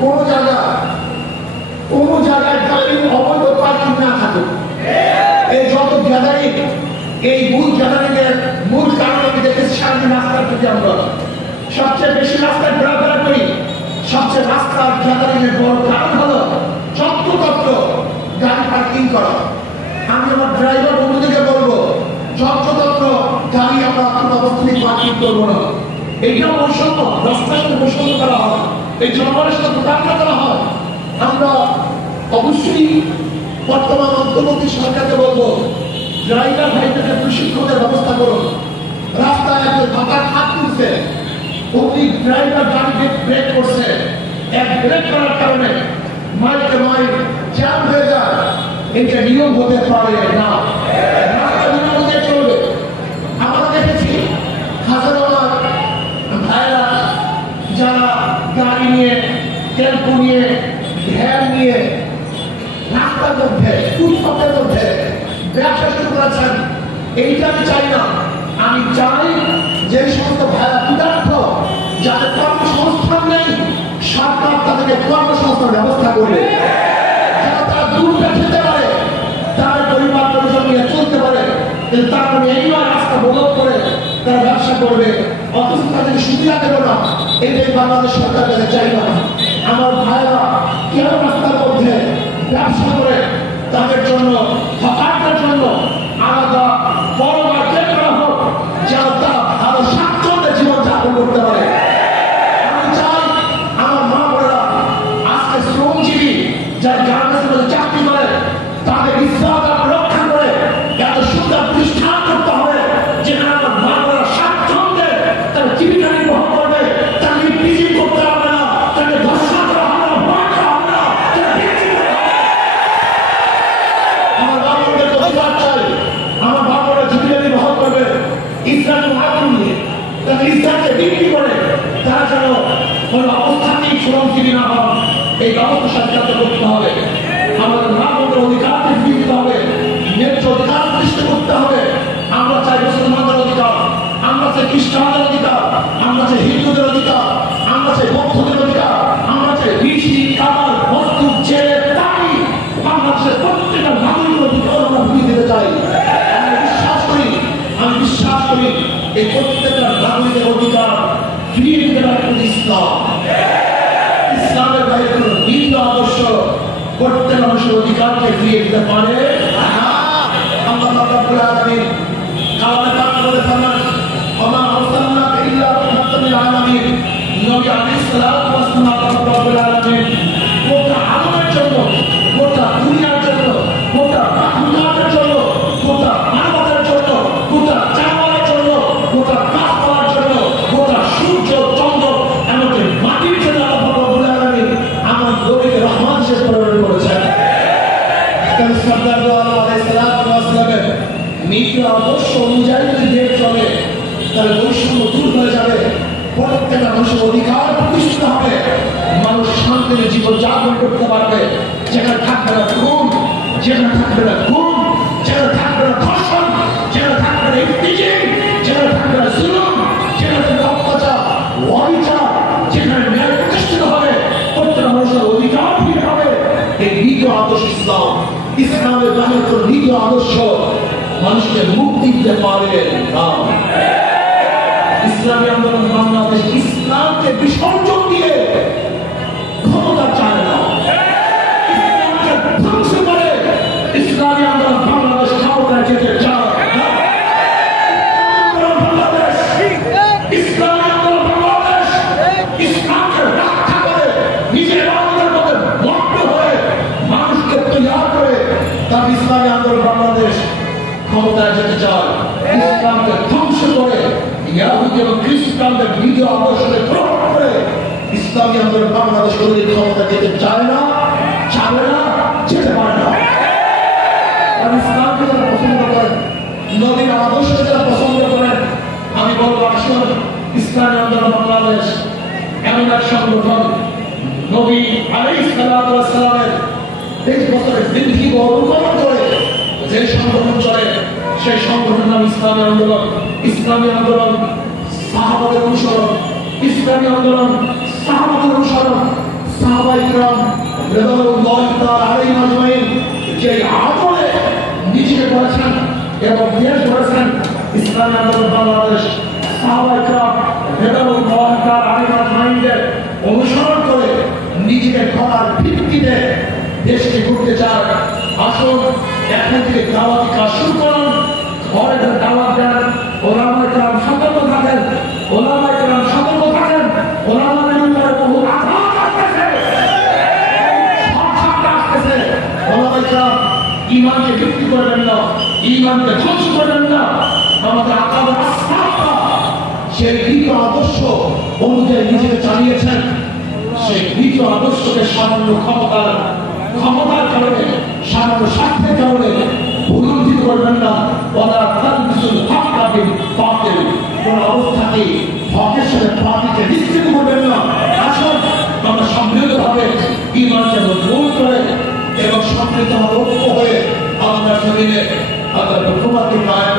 কোনো জায়গায় গ্যাদারিং অবৈধ পার্কিং না থাকুক। এই যত গ্যাদারিং, এই মূল গ্যাদারিং এর মূল কারণ আমি দেখেছি সামনে রাস্তার প্রতি আমরা সবচেয়ে বেশি রাস্তায় ঘোরাফেরা করি। সবচেয়ে রাস্তার গ্যাদারিং এর বড় কারণ হলো যত্রতত্র গাড়ি পার্কিং করা। আমি আমার ড্রাইভার বন্ধুদেরকে বলবো, যত্রতত্র গাড়ি আমরা আপনার অবস্থানে পার্কিং করবো না। এইটা বৈষম্য, রাস্তার সাথে বৈষম্য করা হয়, এই জনগণের সাথে প্রতারণা করা হয়। আমরা অবশ্যই বর্তমান অন্তর্বর্তী সরকারকে বলবো, ড্রাইভার ভাইদেরকে প্রশিক্ষণের ব্যবস্থা করুন। রাস্তায় একজন মাথার হাত তুলছে, অমনি ড্রাইভার গাড়ি ব্রেক করছে, এক ব্রেক করার কারণে মাইলকে মাইল জ্যাম হয়ে যায়। এটা নিয়ম হতে পারে না, চলবে। আমরা দেখেছি হাজারো ভাইরা যারা গাড়ি নিয়ে, টেম্পো নিয়ে, ভ্যান নিয়ে রাস্তার মধ্যে, ফুটপাতের মধ্যে ব্যবসা শুরু করেছেন। এইটা আমি চাই না। আমি চাই যে সমস্ত ভাইরা ক্ষুধার্ত, যাদের কর্মসংস্থান নেই, সরকার তাদেরকে কর্মসংস্থান ব্যবস্থা করবে, যারা তারা দূর খেতে পারে, তার পরিবার পরিজন নিয়ে চলতে পারে। কিন্তু তার মানে এই নয় রাস্তা বদল করে তারা ব্যবসা করবে, অথচ তাদেরকে সুবিধা দেবে না। এটাই বাংলাদেশ সরকার কাছে চাই না। আমার ভাইরা কেন রাস্তার মধ্যে ব্যবসা করে তাদের জন্য, হকারদের জন্য আলাদা বড় মার্কেট করা হোক, যেন তারা আরো স্বাচ্ছন্দ্যে জীবনযাপন করতে পারে। আমি চাই আমার মা বোনেরা আজকে শ্রমজীবী যারা গার্মেন্টসের মধ্যে চাকরি করে তাদের ইজ্জত রক্ষা করে এত সুন্দর প্রতিষ্ঠান করতে হবে, যেখানে আমার মা বোনেরা স্বাচ্ছন্দ্যে তার জীবিকা নির্বাহ করবে, তাকে বিক্রি করতে হবে না, তাকে ধর্ষণ করা হবে না, ভয় করা হবে না। আমার বাবুদের অধিকার চাই, আমার বাবুরা জীবিকা নির্বাহ করবে ইসলামের মাধ্যম নিয়ে, তাদের ইসলামকে বিক্রি করে তারা যেন কোন অবস্থাতেই শ্রমজীবী না হন, এই ব্যবস্থা সরকারকে করতে হবে। আমাদের বাবুদের অধিকারকে ফিরিয়ে দিতে হবে, ন্যায্য অধিকার প্রতিষ্ঠা করতে হবে। আমরা চাই মুসলমানদের অধিকার, আমরা চাই খ্রিস্টানদের অধিকার, আমরা চাই হিন্দুদের অধিকার, আমরা চাই বৌদ্ধদের অধিকার, আমরা চাই ঋষি, কামাল, মজদুর, জেলে, তাই বাংলাদেশের প্রত্যেকটা নাগরিকের অধিকার আমরা ফিরিয়ে দিতে চাই। আমি বিশ্বাস করি এই প্রত্যেকটা নাগরিকের অধিকার ফিরিয়ে দিতে পারে ইসলাম। ইসলামের বাইরে কোন ভিন্ন আদর্শ প্রত্যেক মানুষের অধিকারকে ফিরিয়ে দিতে পারে না। আল্লাহ রাব্বুল আলামিন কালামে পাক বলে ফরমান, ওমা আরসালনাকা ইল্লা রাহমাতাল লিল আলামিন। নবী আলাইহিস সালাতু ওয়াস সালাম রাব্বুল আলামিন গোটা আলমের জন্য, গোটা দুনিয়ার জন্য, গোটা মাখলুকাতের জন্য, গোটা মানবতার জন্য, গোটা জানোয়ারের জন্য, গোটা গাছপালার জন্য, গোটা সূর্য চন্দ্র এমনকি মাটির জন্য আল্লাহ রাব্বুল আলামিন আমার নবীকে রহমত হিসেবে প্রেরণ করেছেন। কারণ সরদার দো আলম আলাইহিস সালাতু ওয়াস সালামের নীতি আদর্শ অনুযায়ী যদি দেশ চলে তাহলে বৈষম্য দূর হয়ে যাবে, প্রত্যেকটা মানুষের অধিকার প্রতিষ্ঠিত হবে, মানুষ শান্তিতে জীবন যাপন করতে পারবে, যেখানে থাকবে না খুন, যেখানে থাকবে না গুম, যেখানে থাকবে না ধর্ষণ, যেখানে থাকবে না ইফতিজিং, যেখানে থাকবে না জুলুম, যেখানে থাকবে অত্যাচার, অবিচার, যেখানে ন্যায় প্রতিষ্ঠিত হবে, প্রত্যেকটা মানুষের অধিকার ফিরে হবে। এই নীতি আদর্শ ইসলাম, ইসলামের বাহির কোন নীতি আদর্শ মানুষকে মুক্তি দিতে পারে না। ইসলামী আন্দোলন বাংলাদেশ ইসলামকে বিসর্জন দিয়ে ক্ষমতা চায় না, ইসলামকে ধ্বংস করে ইসলামী আন্দোলন বাংলাদেশ ক্ষমতায় যেতে চায় না। ইসলামী আন্দোলন বাংলাদেশ ইসলামকে রক্ষা করে নিজের বাংলার মধ্যে মগ্ন হয়ে মানুষকে তৈরি করে তার ইসলামী আন্দোলন বাংলাদেশ ক্ষমতায় যেতে চায়। ইসলামকে ধ্বংস করে ইয়াহুদি এবং খ্রিস্টানদের ভিডিও আদর্শকে গ্রহণ করে ইসলামী আন্দোলন বাংলাদেশ কোনদিন ক্ষমতা যেতে চায় না, চাবে না, যেতে পারে না। আর ইসলামকে যারা পছন্দ করেন, নবীর আদর্শকে যারা পছন্দ করেন, আমি বলবো আসুন ইসলামী আন্দোলন বাংলাদেশ এমন এক সংগঠন, নবী আলাইহিস সালাতু ওয়াস সালামের 23 বছরের জিন্দেগি অনুকরণ করে যে সংগঠন চলে, সেই সংগঠনের নাম ইসলামী আন্দোলন। ইসলামী আন্দোলন সাহাবাদের অনুসরণ, ইসলামী আন্দোলন সাহাবাদের অনুসরণ, সাহাবায়ে রিদওয়ানুল্লাহি তাআলা আলাইহিম আজমাইন যে আমলে নিজেকে করেছেন এবং দেশ করেছেন ইসলামী আন্দোলন বাংলাদেশ সাহাবায়ে কেরাম রিদওয়ানুল্লাহি তাআলা আলাইহিম আজমাইনকে অনুসরণ করে নিজেকে করার ভিত্তিতে দেশকে করতে চান। আসুন এখন থেকে দাওয়াতি কাজ শুরু করুন। ঘরে দাওয়াত দেন, ওলামায়ে কেরাম সতর্ক থাকেন, ওলামায়ে কেরাম সতর্ক থাকেন। ওলামাদের উপরে বহু আঘাত আসতেছে, সংঘাত আসতেছে। ওলামায়ে কেরাম ঈমানকে বিক্রি করবেন না, ঈমানকে ধ্বংস করবেন না। আমাদের আকাবের আসহাবরা সেই গীত আদর্শ অনুযায়ী নিজেকে চালিয়েছেন। সেই গীত আদর্শকে সামান্য ক্ষমতার কারণে, সামান্য স্বার্থের কারণে ভুলুন্ঠিত করবেন না। ওয়ালা তালবিসুল হাক্কা বিল বাতিল, কোন অবস্থাতেই হকের সাথে বাতিলকে মিশ্রিত করবেন না। আসুন আমরা সম্মিলিতভাবে ঈমানকে মজবুত করে এবং সম্মিলিতভাবে ঐক্য হয়ে আল্লাহর জমিনে আল্লাহর হুকুমতকে কায়েম